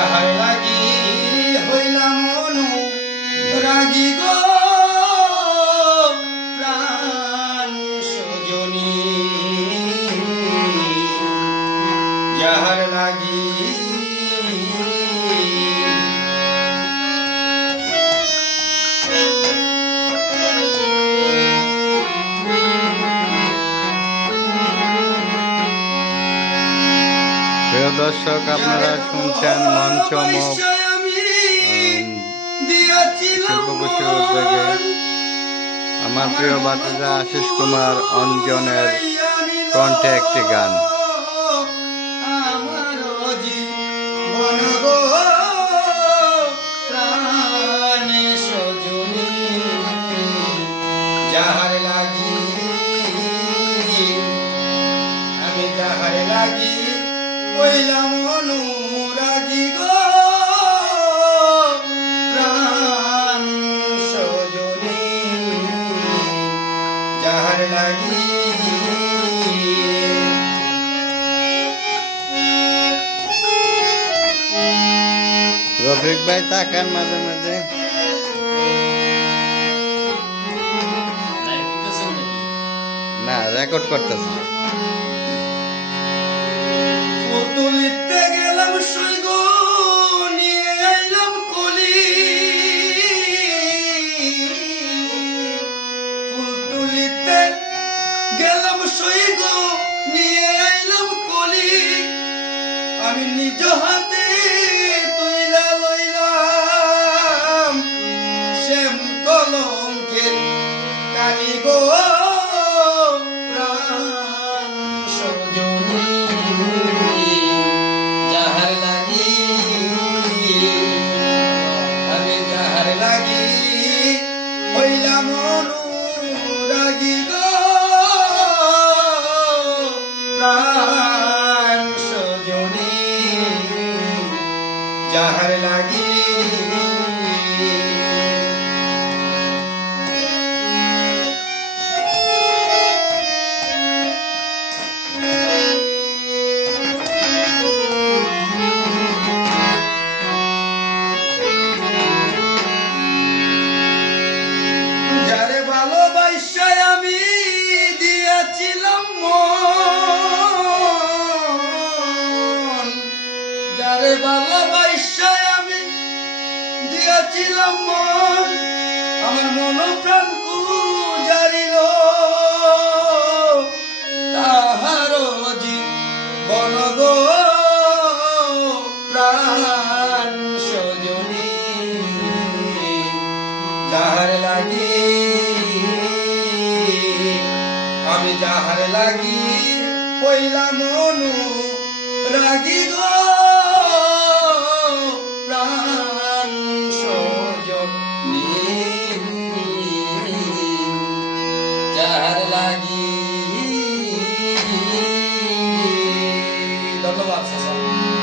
যাহার লাগি হইলাম অনুরাগী গো প্রাণ সজনী যাহার লাগি প্রিয় দর্শক, আপনারা শুনছেন মঞ্চমুখ শিল্পগোষ্ঠীর উদ্যোগে আমার প্রিয় ভাতিজা আশিস কুমার অঞ্জনের কণ্ঠে একটি গান। যাহার লাগি আমি যাহার লাগি হইলাম অনুরাগী গো প্রাণ সজনী যাহার লাগি রফিক ভাই তাকান মাঝে মাঝে। না, রেকর্ড করতেছে। তুলিতে গেলাম সৈগ নিয়ে আইলাম কলি ফুল তুলিতে গেলাম সৈগ নিয়ে আইলাম কলি আমি নিজ হাতে তুইলা লইলাম শ্যাম কলঙ্কের কালি গো প্রাণ সজনী যাহার লাগি আমি যাহার লাগি হইলাম অনুরাগী গো প্রাণ সজনী যাহার লাগি যারে ভালোবাসায় আমি দিয়েছিলাম মন যারে ভালোবাসায় আমি দিয়েছিলাম মন আমার মন প্রাণ জারিল তাহার জীবন গো প্রাণ সজনী যাহার লাগি আমি যাহার লাগি হইলাম অনুরাগী